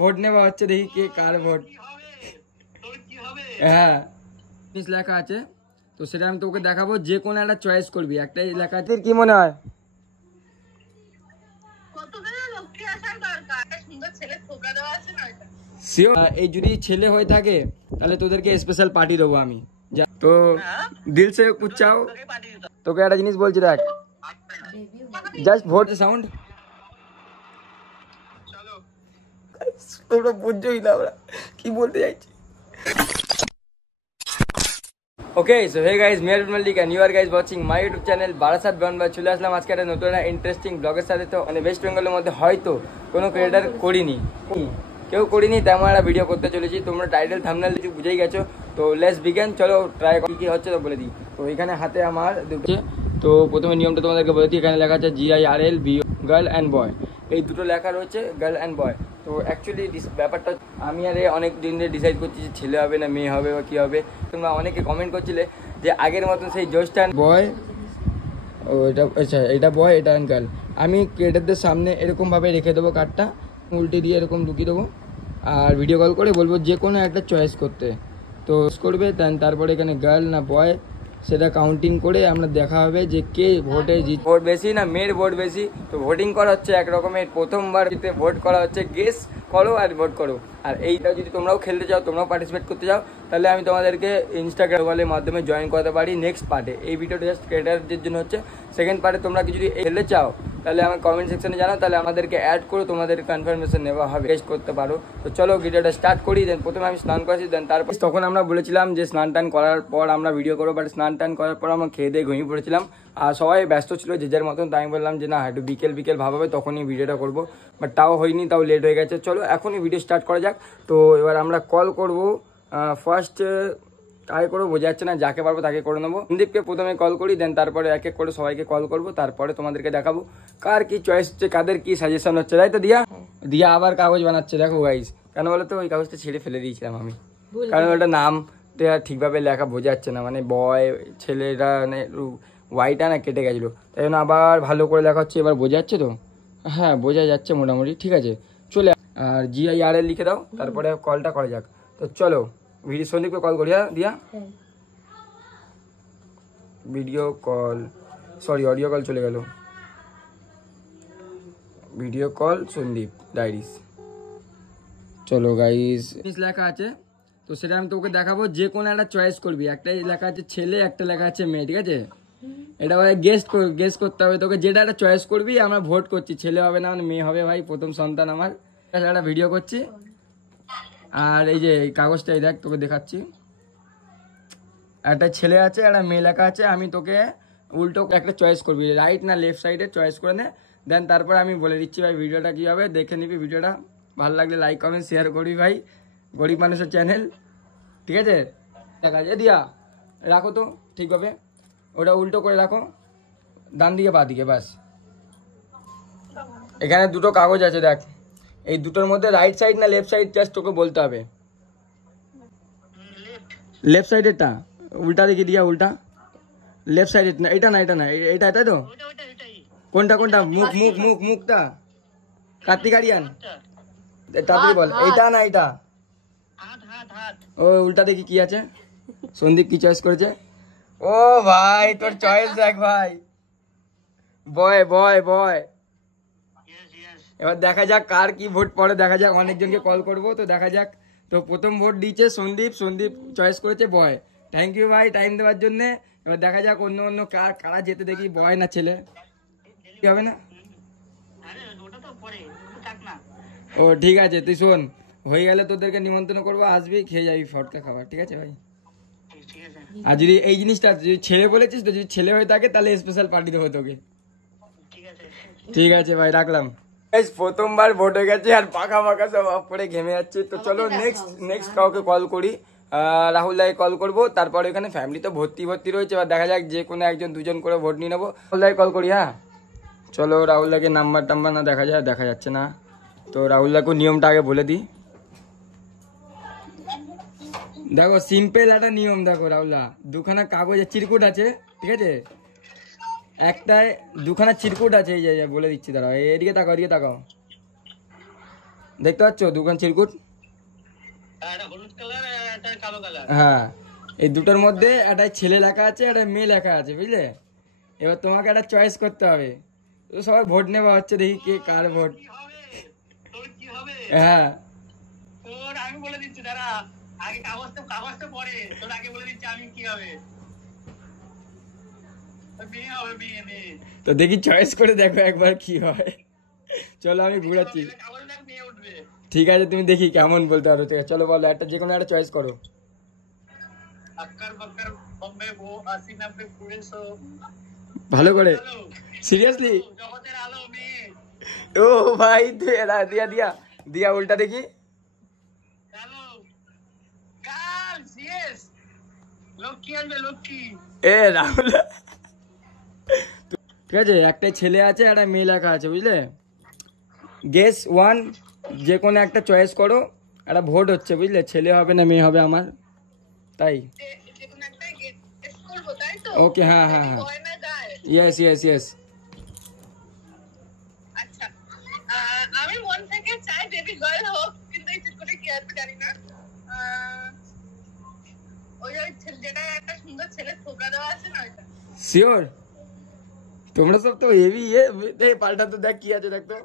Vote নেওয়া হচ্ছে, দেখি কে কার ভোট। হ্যাঁ লেখা আছে তো সেটা আমি তোকে দেখাবো, যে কোনো একটা চয়েস করবি, একটাই লেখা আছে। কি মনে হয় এই যদি ছেলে হয়ে থাকে তাহলে তোদেরকে স্পেশাল পার্টি দেবো আমি। তো দিল সে কুছ চাও, তোকে একটা জিনিস বলছি দেখ, জাস্ট ভোট সাউন্ড, তোমরা বুঝছোই না আমরা কি বলতে চাইছি। Okay so hey guys, me R Mallick and you are guys watching my YouTube channel Barasat বানবা। চলে আসলাম আজকে একটা নতুন ইন্টারেস্টিং ব্লগের সাথে। তো মানে ওয়েস্ট বেঙ্গলের মধ্যে হয়তো কোনো ক্রিয়েটার করিনি, কেউ করিনি, তেমন একটা ভিডিও করতে চলেছি। তোমরা টাইটেল থাম্বনেল কিছু বুঝেই গেছো। তো লেটস বিগিন, চলো ট্রাই করি কি হচ্ছে তো বলে দিই। তো এখানে হাতে আমার দেখছে, তো প্রথমে নিয়মটা তোমাদেরকে বলে দিই। এখানে লেখা আছে GIRL BO, গার্ল অ্যান্ড বয়, এই দুটো লেখা রয়েছে, গার্ল অ্যান্ড বয়। তো অ্যাকচুয়ালি ব্যাপারটা আমি আর অনেক দিন ধরে ডিসাইড করছি যে ছেলে হবে না মেয়ে হবে বা কী হবে। তোমরা অনেকে কমেন্ট করছিলে যে আগের মতন সেই জোশটা বয়, ও এটা আচ্ছা এটা বয় এটা গার্ল। আমি ক্রিয়েটারদের সামনে এরকমভাবে রেখে দেবো কার্ডটা, উল্টে দিয়ে এরকম ঢুকিয়ে দেবো, আর ভিডিও কল করে বলবো যে কোনো একটা চয়েস করতে। তো করবে তারপরে এখানে গার্ল না বয় সেটা কাউন্টিং করে আমরা দেখা হবে যে কে ভোটে ভোট বেশি না মেয়ের ভোট বেশি। তো ভোটিং করা হচ্ছে এক রকমের, প্রথমবার ভোট করা হচ্ছে, গেস করো আর ভোট করো। আর এইটা যদি তোমরাও খেলতে চাও, তোমরাও পার্টিসিপেট করতে চাও, তাহলে আমি তোমাদেরকে ইনস্টাগ্রামের মাধ্যমে জয়েন করাতে পারি নেক্সট পার্টে। এই ভিডিওটা জাস্ট ক্রিয়েটারদের জন্য হচ্ছে। সেকেন্ড পার্টে তোমরা কি যদি খেলতে চাও তাহলে আমার কমেন্ট সেকশনে জানাও, তাহলে আমাদেরকে অ্যাড করে তোমাদের কনফার্মেশন নেওয়া হবে, টেস্ট করতে পারো। তো চলো ভিডিওটা স্টার্ট করি। দেন প্রথমে আমি স্নান করেছি, দেন তারপর তখন আমরা বলেছিলাম যে স্নান টান করার পর আমরা ভিডিও করবো, বাট স্নান টান করার পর আমরা খেয়ে দিয়ে ঘুমিয়ে পড়েছিলাম। আর সবাই ব্যস্ত ছিল যে যার মতন। তাই আমি বললাম যে না একটু বিকেল ভাবাবে তখনই ভিডিওটা করবো, বাট তাও হয়নি, তাও লেট হয়ে গেছে। চলো এখনই ভিডিও স্টার্ট করা যাক। তো এবার আমরা কল করবো, ফার্স্ট কাকে করবো বোঝা যাচ্ছে না, যাকে পারবো তাকে করে নেবো। সন্দীপকে প্রথমে কল করি, দেন তারপরে এক এক করে সবাইকে কল করবো, তারপরে তোমাদেরকে দেখাবো কার কি চয়েস হচ্ছে, কাদের কি সাজেশন হচ্ছে। তাই তো দিয়া আবার কাগজ বানাচ্ছে, দেখো গাইস। কেন বলো তো, ওই কাগজটা ছেড়ে ফেলে দিয়েছিলাম আমি, কারণ ওটা নাম ঠিকভাবে লেখা বোঝা যাচ্ছে না, মানে বয় ছেলেরা মানে ওয়াইটা না কেটে গেছিলো, তাই জন্য আবার ভালো করে লেখা হচ্ছে। এবার বোঝা যাচ্ছে তো? হ্যাঁ বোঝা যাচ্ছে মোটামুটি, ঠিক আছে। চলে আর GIRL লিখে দাও, তারপরে কলটা করা যাক। তো চলো ভিডিও সন্দীপকে কল করি। হ্যাঁ দিয়া, video call, sorry audio call চলে গেল, ভিডিও কল সন্দীপ ডায়েরিস। চলো গাইস লেখা আছে তো সেটা আমি তোকে দেখাবো, যে কোনো একটা চয়েস করবি, একটাই লেখা আছে ছেলে, একটা লেখা আছে মেয়ে, ঠিক আছে? এটা ভাই গেস করতে হবে তোকে, যেটা একটা চয়েস করবি। আমরা ভোট করছি, ছেলে হবে না মানে মেয়ে হবে, ভাই প্রথম সন্তান আমার। একটা ভিডিও করছি, আর এই যে এই কাগজটাই দেখ, তোকে দেখাচ্ছি। একটা ছেলে আছে, একটা মেয়ে লেখা আছে। আমি তোকে উল্টো একটা চয়েস করবি, রাইট না লেফট সাইডে চয়েস করে নে। দেন তারপরে আমি বলে দিচ্ছি ভাই ভিডিওটা কী হবে, দেখে নিবি। ভিডিওটা ভালো লাগলে লাইক কমেন্ট শেয়ার করবি ভাই, গরিব মানুষের চ্যানেল, ঠিক আছে? দেখা যায় দিয়া রাখো তো ঠিকভাবে, ওটা উল্টো করে রাখো, ডান দিকে বা দিকে, ব্যাস। এখানে দুটো কাগজ আছে দেখ, এই দুটোর মধ্যে রাইট সাইড না লেফট সাইড জাস্ট তোকে বলতে হবে। লেফট সাইডেরটা উল্টা দিকে দিয়া, উল্টা লেফট সাইডের না, এটা না এটা না এটা, তাই তো? কোনটা মুখটা কার্তিক আরিয়ান, তাড়াতাড়ি বল। এইটা না এটা, ও উল্টা দেখি কি আছে। সন্দীপ কি চয়েস করেছে? ও ভাই তোর চয়েস দেখ ভাই, বয় বয় বয়। এবার দেখা যাক কার কি ভোট পড়ে, দেখা যাক। অনেকজনকে কল করবো, তো দেখা যাক। তো প্রথম ভোট দিয়েছে সন্দীপ চয়েস করেছে বয়। থ্যাংক ইউ ভাই টাইম দেওয়ার জন্যে। এবার দেখা যাক অন্য কারা যেতে, দেখি বয় না ছেলে, কি হবে না। ও ঠিক আছে, তুই শোন, হয়ে গেলে তোদেরকে নিমন্ত্রণ করবো, আসবি, খেয়ে যাবি ফটকা খাবার, ঠিক আছে ভাই? আর যদি এই জিনিসটা যদি ছেলে বলেছিস, তো যদি ছেলে হয়ে থাকে তাহলে স্পেশাল পার্টি দেবো তোকে, ঠিক আছে ভাই রাখলাম। প্রথমবার ভোট হয়ে গেছে আর পাকা সব অফ করে ঘেমে যাচ্ছে। তো চলো নেক্সট কাউকে কল করি। রাহুল দাকে কল করবো, তারপরে এখানে ফ্যামিলি তো ভর্তি রয়েছে। এবার দেখা যাক যে কোনো একজন দুজন করে ভোট নিয়ে নেবো। রাহুল দাকে কল করি। হ্যাঁ চলো, রাহুল দাকে নাম্বার না দেখা যাচ্ছে না। তো রাহুল দাকে নিয়মটা আগে বলে দিই। দেখো সিম্পল একটা নিয়ম, দেখো রাহুলদা, দুখানা কাগজের চিরকুট আছে, ঠিক আছে? একটায় দুখানা চিরকুট আছে, এই যে বলে দিচ্ছি, দাঁড়াও, এদিকে তাকাও দেখতে পাচ্ছ দুখান চিরকুট? একটা হলুদ কালার আর একটা কালো কালার। হ্যাঁ, এই দুটোর মধ্যে একটা ছেলে লেখা আছে, একটা মেয়ে লেখা আছে, বুঝলে? এবার তোমাকে একটা চয়েস করতে হবে। তো সবাই ভোট নেওয়া হচ্ছে, দেখি কে কার ভোট। কি হবে? তোর কি হবে? হ্যাঁ, তোর আমি বলে দিচ্ছি, দাঁড়া, আগে কাগজটা পড়ে, তোর আগে বলে দিচ্ছি আমি কি হবে। মেয়ে হবে, মেয়ে। তো দেখি চয়েস করে দেখো একবার কি হয়। চলো আমি ঘুরাচ্ছি। কাগজ দেখ, মেয়ে উঠবে। ঠিক আছে, তুমি দেখি কেমন বলতে পারো। ঠিক আছে, চলো বলো একটা, যে কোনো একটা চয়েস করো। আক্কার বাক্কার বম্বে বো 80-90 পুরে 100 ভালো করে, সিরিয়াসলি। জগতের আলো মেয়ে। ও ভাই, দিয়া দিয়া দিয়া উল্টা দেখি। Hello girls, yes. লক্ষ্মী আসবে, লক্ষ্মী। এ রাহুল, ঠিক আছে, একটা ছেলে আছে, একটা মেয়ে লেখা আছে, বুঝলে? গেস ওয়ান, যে কোনো একটা চয়েস করো। একটা ভোট হচ্ছে, বুঝলে? ছেলে হবে না মেয়ে হবে আমার, তাই। ওকে, হ্যাঁ হ্যাঁ হ্যাঁ, ইয়েস ইয়েস ইয়েস। আচ্ছা, আমি মন থেকে চাই বেবি গার্ল হোক, কিন্তু এই চিত্রটা কি আছে জানি না। ওই যেটা একটা সুন্দর ছেলে থোবড়া দেওয়া আছে না, ওইটা। শিওর? তোমরা সব তো হেভি। পাল্টা তো দেখ কি আছে, দেখ তো।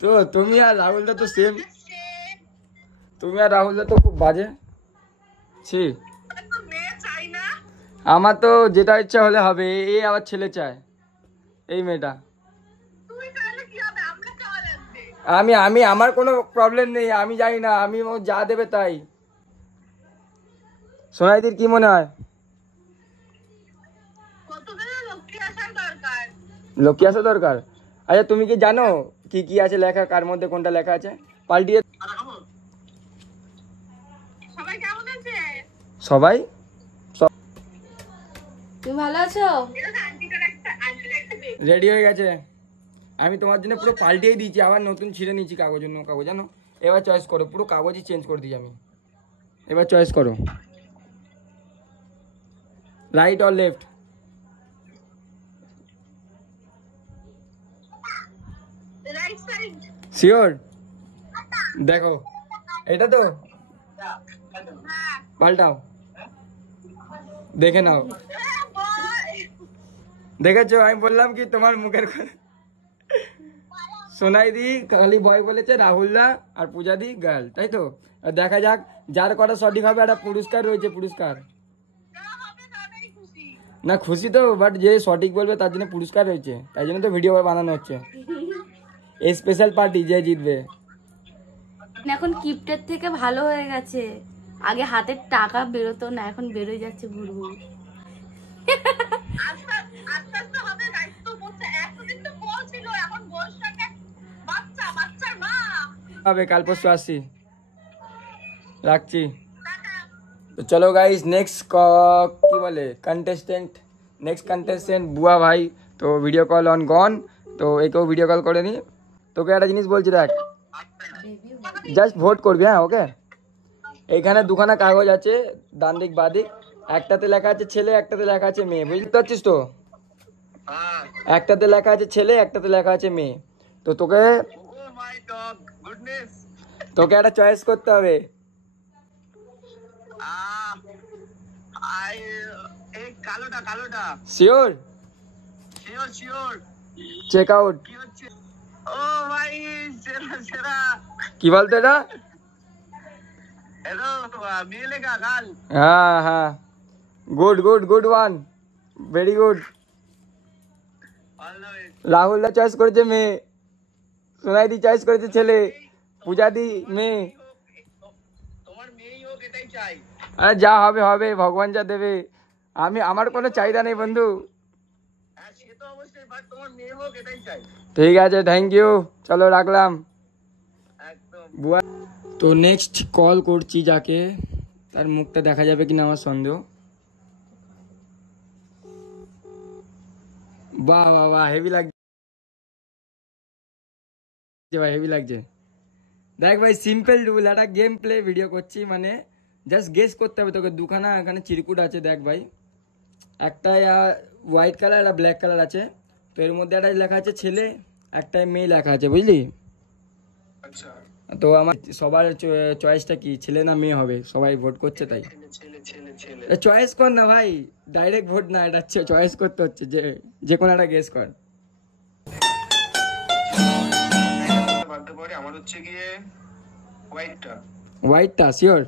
তো তুমি আর রাহুলদা তো সেম। তুমি আর রাহুলদা তো খুব বাজে। ছি, মেয়ে চাই না। আমার তো যেটা ইচ্ছা হলে হবে। এই আবার ছেলে চায়, এই মেয়েটা। তুই চাইলে কি হবে, আমরা চাওয়া লাগবে। আমি আমি আমার কোনো প্রবলেম নেই, আমি জানি না, আমি ও যা দেবে তাই। সোনাইদির কি মনে হয়? কতগুলো লক্ষ্মী আসার দরকার। লক্ষ্মী আসা দরকার। আচ্ছা, তুমি কি জানো কি কি আছে লেখা, কার মধ্যে কোনটা লেখা আছে? পাল্টিয়ে। সবাই কেমন আছে? সবাই। তুমি ভালো আছো? রেডি হয়ে গেছে। আমি তোমার জন্য পুরো পাল্টিয়ে দিয়েছি, আবার নতুন ছিঁড়ে নিয়েছি কাগজ, অন্য কাগজ, জানো? এবার চয়েস করো, পুরো কাগজই চেঞ্জ করে দিয়েছি আমি। এবার চয়েস করো, right or left. Right side. Sure? দেখো, এটা তো পাল্টাও, দেখে নাও। দেখেছো, আমি বললাম কি তোমার মুখের সোনাইদি খালি বয় বলেছে, রাহুলদা আর পূজাদি গার্ল, তাই তো? আর দেখা যাক, যার করা সঠিক হবে একটা পুরস্কার রয়েছে, পুরস্কার। না খুশি তো, বাট যে সঠিক বলবে তার জন্য পুরস্কার রয়েছে, তাই জন্য তো ভিডিও বানানো হচ্ছে। এই স্পেশাল পার্টি যে জিতবে। এখন কিপ্টের থেকে ভালো হয়ে গেছে। আগে হাতের টাকা বেরোতো না, এখন বেরোয় যাচ্ছে ঘুর ঘুর। হবে, কাল পরশু আসছি, রাখছি। তো চলো গাইস, নেক্সট কি বলে নেক্সট কন্টেস্টেন্ট বুয়া ভাই। তো ভিডিও কল অন গন। তো একেও ভিডিও কল করে নি। তোকে একটা জিনিস বলছি, দেখ, জাস্ট ভোট করবি, হ্যাঁ? ওকে, এইখানে দুখানা কাগজ আছে, ডান দিক বাঁ দিক। একটাতে লেখা আছে ছেলে, একটাতে লেখা আছে মেয়ে, বুঝতে পারছিস তো? একটাতে লেখা আছে ছেলে, একটাতে লেখা আছে মেয়ে। তো তোকে তোকে একটা চয়েস করতে হবে। কালোটা। শিওর? শিওর। Check out. কি হচ্ছে? ও ভাই, সেরা। কি বলতো এটা? হ্যালো, মেয়ে লেখা গাল। হ্যাঁ হ্যাঁ, গুড ওয়ান, ভেরি গুড। রাহুলদা চয়েস করেছে মেয়ে, সোনাইদি চয়েস করেছে ছেলে, পূজাদি মেয়ে। তোমার মেয়েই হোক, এটাই চাই। আরে যা হবে হবে, ভগবান যা দেবে। আমার কোনো চাহিদা নেই বন্ধু। সে তো অবশ্যই, বাট তোমার মেয়ে হোক, এটাই চাই। ঠিক আছে, থ্যাংক ইউ, চলো রাখলাম। একদম। বুয়া। তো নেক্সট কল করছি যাকে, তার মুখটা দেখা যাবে কিনা আমার সন্দেহ। বাহ বাহ বাহ, হেভি লাগছে ভাই, হেভি লাগছে। দেখ ভাই, সিম্পল রুল, একটা গেম প্লে ভিডিও করছি, মানে জাস্ট গেস করতে হবে তোকে। দুখানা এখানে চিরকুট আছে, দেখ ভাই, একটা হোয়াইট কালার আর ব্ল্যাক কালার আছে। তো এর মধ্যে একটা লেখা আছে ছেলে, একটাই মেয়ে লেখা আছে বুঝলি। আচ্ছা তো আমার সবার চয়েসটা কি, ছেলে না মেয়ে হবে, সবাই ভোট করছে তাই। ছেলে ছেলে ছেলে চয়েস কর না ভাই, ডাইরেক্ট ভোট না, এটা চয়েস করতে হচ্ছে, যে কোনো একটা গেস কর। বাদতে পারে আমার হচ্ছে গিয়ে হোয়াইটটা। হোয়াইটটা শিওর?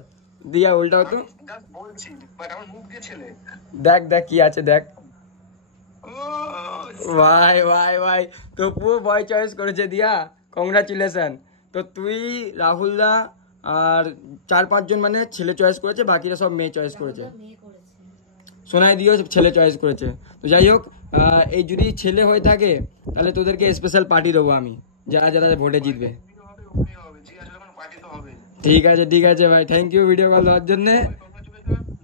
দিয়া উল্টাও তো, জাস্ট বলছি বাট আমার মুখ দিয়ে ছেলে। দেখ দেখ কি আছে দেখ। ও ভাই ভাই ভাই, তো পুরো বয় চয়েস করেছে দিয়া, কংগ্রাচুলেশন। তো তুই, রাহুল দা আর 4-5 জন মানে ছেলে চয়েস করেছে, বাকিরা সব মেয়ে চয়েস করেছে। সোনাই দিও ছেলে চয়েস করেছে। তো যাই হোক, এই যদি ছেলে হয়ে থাকে তাহলে তোদেরকে স্পেশাল পার্টি দেবো আমি, যারা যারা ভোটে জিতবে। হবে ওকে হবে জি আসলে এখন পার্টি তো হবে। ঠিক আছে ভাই, থ্যাংক ইউ ভিডিও কল দেওয়ার জন্য।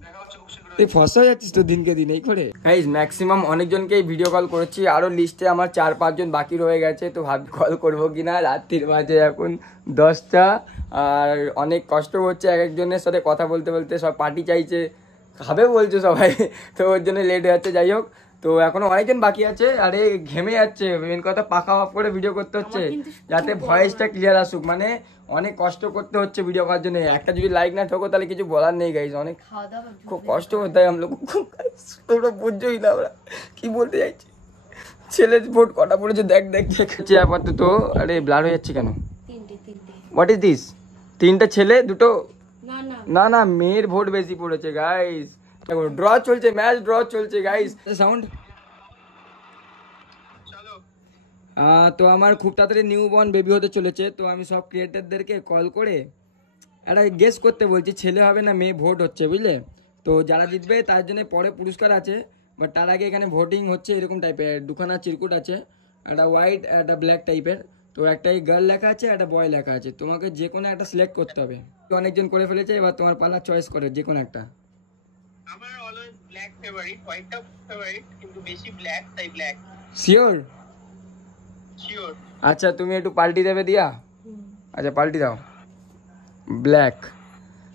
দেখা হচ্ছে খুব শীঘ্রই। তুই ফসা যাচ্ছিস তো দিনকে দিন এই করে। গাইস ম্যাক্সিমাম অনেকজনকেই ভিডিও কল করেছি, আরো লিস্টে আমার 4-5 জন বাকি রয়ে গেছে, তো ভাবি কল করবো কিনা। রাত্রির বাজে এখন 10টা, আর অনেক কষ্ট হচ্ছে এক একজনের সাথে কথা বলতে বলতে, সব পার্টি চাইছে, খাবে বলছে সবাই, তো ওর জন্য লেট হয়ে যাচ্ছে। যাই হোক, তো এখনো অনেকজন বাকি আছে। আরে ঘেমে যাচ্ছে, মেন কথা পাখা অফ করে ভিডিও করতে হচ্ছে যাতে ভয়েসটা ক্লিয়ার আসুক, মানে অনেক কষ্ট করতে হচ্ছে ভিডিও করার জন্য। একটা যদি লাইক না ঠোকো তাহলে কিছু বলার নেই গাইস, অনেক খুব কষ্ট করতে হয় আমলোক। তোমরা বুঝছোই না আমরা কি বলতে চাইছি। ছেলে ভোট কটা পড়েছে দেখ দেখ দেখছে আপাতত। আরে ব্লার হয়ে যাচ্ছে কেন? What is this? 3টে ছেলে 2টো, না না মেয়ের ভোট বেশি পড়েছে গাইস। দেখো ড্র চলছে, ম্যাচ ড্র চলছে গাইস। সাউন্ড চলো তো আমার খুব তাড়াতাড়ি নিউ বর্ন বেবি হতে চলেছে, তো আমি সব ক্রিয়েটারদেরকে কল করে একটা গেস করতে বলছি, ছেলে হবে না মেয়ে ভোট হচ্ছে বুঝলে। তো যারা জিতবে তার জন্য পরে পুরস্কার আছে, বাট তার আগে এখানে ভোটিং হচ্ছে এরকম টাইপের, দুখানা চিরকুট আছে, একটা হোয়াইট একটা ব্ল্যাক টাইপের। তো একটাই গার্ল লেখা আছে, একটা বয় লেখা আছে, তোমাকে যে কোনো একটা সিলেক্ট করতে হবে। তো অনেকজন করে ফেলেছে, এবার তোমার পালা, চয়েস করে যে কোনো একটা। আমার অলওয়েজ ব্ল্যাক ফেভারিট, হোয়াইটটা ফেভারিট কিন্তু বেশি ব্ল্যাক, তাই ব্ল্যাক শিওর? শিওর। আচ্ছা তুমি একটু পাল্টি দেবে দিয়া? আচ্ছা পাল্টি দাও। ব্ল্যাক,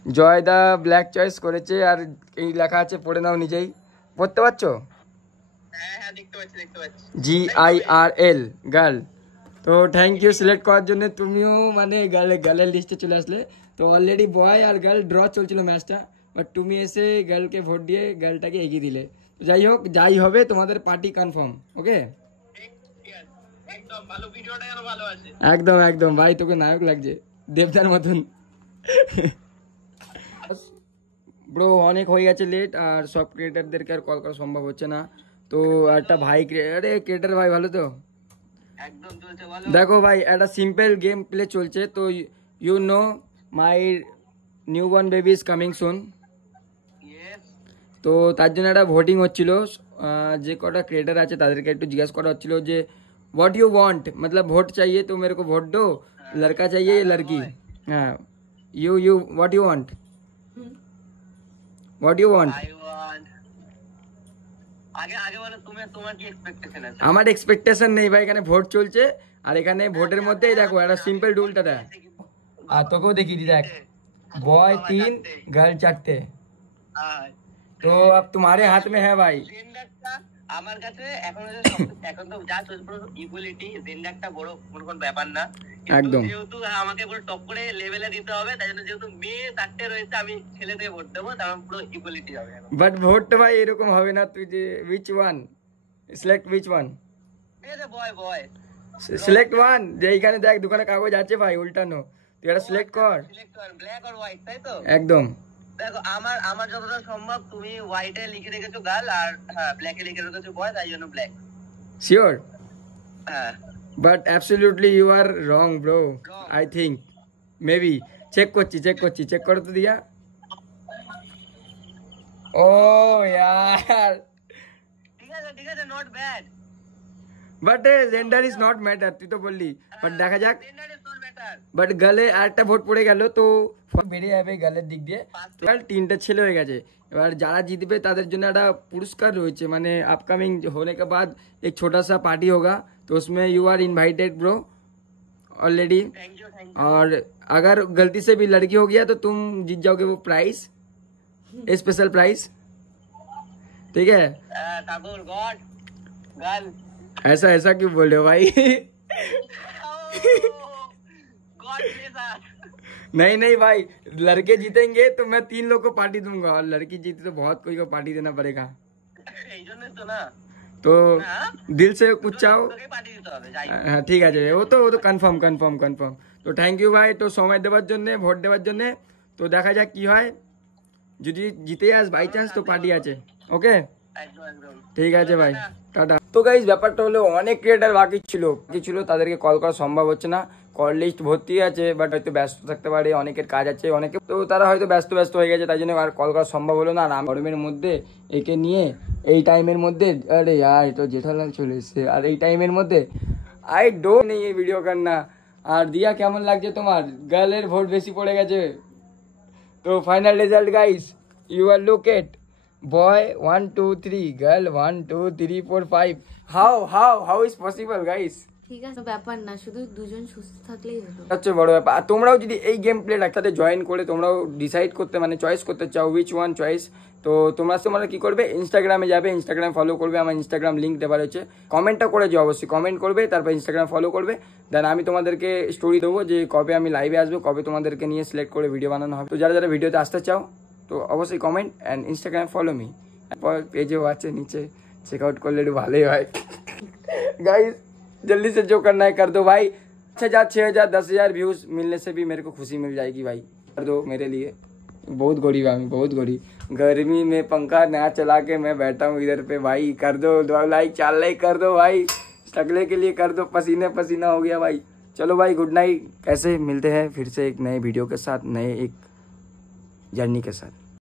জয় দা ব্ল্যাক চয়েস করেছে, আর এই লেখা আছে পড়ে নাও নিজেই, পড়তে পারছো? হ্যাঁ হ্যাঁ দেখতে পাচ্ছি GIRL গার্ল। তো থ্যাংক ইউ সিলেক্ট করার জন্য, তুমিও মানে গার্লের লিস্টে চলে আসলে। তো অলরেডি বয় আর গার্ল ড্র চলছিল ম্যাচটা, বাট তুমি এসে গার্লকে ভোট দিয়ে গার্লটাকে এগিয়ে দিলে। তো যাই হোক, যাই হবে তোমাদের পার্টি কনফার্ম, ওকে? ঠিক আছে একদম ভালো, ভিডিওটা আরো ভালো আছে। একদম একদম ভাই, তোকে নায়ক লাগছে, দেবদার মতন। ব্রো অনেক হয়ে গেছে লেট, আর সব ক্রিয়েটারদেরকে আর কল করা সম্ভব হচ্ছে না। তো একটা ভাই, আরে ক্রিয়েটার ভাই ভালো তো? একদম চলছে ভালো। দেখো ভাই, একটা সিম্পল গেম প্লে চলছে, তো you know my new born baby is coming soon. Yes তো তার জন্য একটা ভোটিং হচ্ছিল, যে কটা ক্রিয়েটার আছে তাদেরকে একটু জিজ্ঞাসা করা হচ্ছিল যে व्हाट यू वांट, मतलब वोट चाहिए तो मेरे को वोट दो, लड़का चाहिए या लड़की। हाँ you what you want, what you want. I want আগে আগে বলো তুমি, তোমার কি এক্সপেকটেশন আছে? আমার এক্সপেকটেশন নেই ভাই, এখানে ভোট চলছে, আর এখানে ভোটের মধ্যেই দেখো একটা সিম্পল রুলটা দেখ, আর তোকেও দেখিয়ে দি দেখ, बॉय 3 गर्ल 4। तो अब तुम्हारे हाथ में है भाई। জেন্ডারটা আমার কাছে এখন এখন তো যা চলছে পুরো ইকুয়ালিটি, জেন্ডারটা বড় কোনো ব্যাপার না। একদম। যেহেতু আমাকে পুরো টপ করে লেভেলে দিতে হবে, তাই জন্য যেহেতু মেয়ে 4টে রয়েছে, আমি ছেলেতে ভোট দেবো, তার মানে পুরো ইকুয়ালিটি হবে এখন। বাট ভোটটা ভাই এরকম হবে না, তুই যে which one select, which one ঠিক আছে বয় বয় সিলেক্ট ওয়ান, যে এইখানে দেখ দোকানে কাগজ আছে ভাই উল্টানো, তুই এটা সিলেক্ট কর। সিলেক্ট কর ব্ল্যাক আর হোয়াইট, তাই তো? একদম। দেখো আমার আমার যতটা সম্ভব, তুমি হোয়াইটে লিখে রেখেছো গার্ল, আর হ্যাঁ ব্ল্যাকে লিখে রেখেছো বয়, তাই জন্য ব্ল্যাক। শিওর? হ্যাঁ but absolutely you are wrong bro, I think maybe. Check করছি চেক করো তো দিয়া। ও यार, ঠিক আছে not bad, but gender is not matter, তুই তো বললি, বাট দেখা যাক। Gender is not matter. But গালে আরেকটা ভোট পড়ে গেল, তো বেরিয়ে যাবে গালের দিক দিয়ে। তো 3টে ছেলে হয়ে গেছে, এবার যারা জিতবে তাদের জন্য একটা पुरस्कार রয়েছে, মানে अपकमिंग होने के बाद एक छोटा सा पार्टी होगा, तो उसमें you are invited bro already. Thank you और अगर गलती से भी लड़की हो गया तो तुम जीत जाओगे वो प्राइस, स्पेशल प्राइस, ठीक है? Kabul God girl. ऐसा ऐसा क्यों बोल रहे हो भाई? गॉड प्लीज नहीं नहीं भाई, लड़के जीतेंगे तो मैं 3 लोग को पार्टी दूंगा, और लड़की जीती तो बहुत कोई को पार्टी देना पड़ेगा। এই জন্যই তো না तो হ্যাঁ दिल से कुछ चाहो। তোকে পার্টি দিতে হবে যাই হ্যাঁ ঠিক আছে, ও তো কনফার্ম। তো থ্যাংক ইউ ভাই, তো সময় দেওয়ার জন্য, ভোট দেওয়ার জন্য। তো দেখা যাক কি হয়, যদি জিতে যাস বাই চান্স তো পার্টি আছে। ওকে একদম একদম ঠিক আছে ভাই, টাটা। তো গাইস ব্যাপারটা হলো অনেক ক্রিয়েটার বাকি ছিল তাদেরকে কল করা সম্ভব হচ্ছে না, কল লিস্ট ভর্তি আছে, বাট হয়তো ব্যস্ত থাকতে পারে, অনেকের কাজ আছে, অনেকে তো তারা হয়তো ব্যস্ত হয়ে গেছে, তাই জন্য আর কল করা সম্ভব হলো না। আর আমি গরমের মধ্যে একে নিয়ে এই টাইমের মধ্যে, আরে यार তো জেঠালাল চলে এসছে, আর এই টাইমের মধ্যে আই ডোন্ট নেই এই ভিডিও করনা। আর দিয়া কেমন লাগছে তোমার? গার্লের ভোট বেশি পড়ে গেছে। তো final result guys, you are locate boy 1 2 3, girl 1 2 3 4 5। How is possible guys? ঠিক আছে, ব্যাপার না, শুধু দুজন সুস্থ থাকলেই হলো। হচ্ছে বড় ব্যাপার। আর তোমরাও যদি এই গেম প্লেটা একসাথে জয়েন করে তোমরাও ডিসাইড করতে, মানে চয়েস করতে চাও উইচ ওয়ান চয়েস, তো তোমরা কি করবে, ইনস্টাগ্রামে যাবে, ইনস্টাগ্রাম ফলো করবে, আমার ইনস্টাগ্রাম লিঙ্ক দেওয়া রয়েছে, কমেন্টটা করে যাও, অবশ্যই কমেন্ট করবে, তারপর ইনস্টাগ্রাম ফলো করবে, দেন আমি তোমাদেরকে স্টোরি দেবো যে কবে আমি লাইভে আসবো, কবে তোমাদেরকে নিয়ে সিলেক্ট করে ভিডিও বানানো হবে। তো যারা ভিডিওতে আসতে চাও তো অবশ্যই comment and Instagram follow me. তারপর পেজেও আছে নিচে, চেক आउट করলে একটু ভালোই হয়। गाइस जल्दी से जो करना है कर दो भाई। 5,000 6,000 10,000 व्यूज मिलने से भी मेरे को खुशी मिल जाएगी भाई, कर दो मेरे लिए। बहुत गरीब है, मैं बहुत गरीब, गर्मी में पंखा नया चला के मैं बैठा हूँ इधर पे भाई, कर दो 2 लाइक 4 लाइक कर दो भाई, स्ट्रगल के लिए कर दो, पसीना हो गया भाई। चलो भाई गुड नाइट, कैसे मिलते हैं फिर से एक नए वीडियो के साथ, नए एक जर्नी के साथ।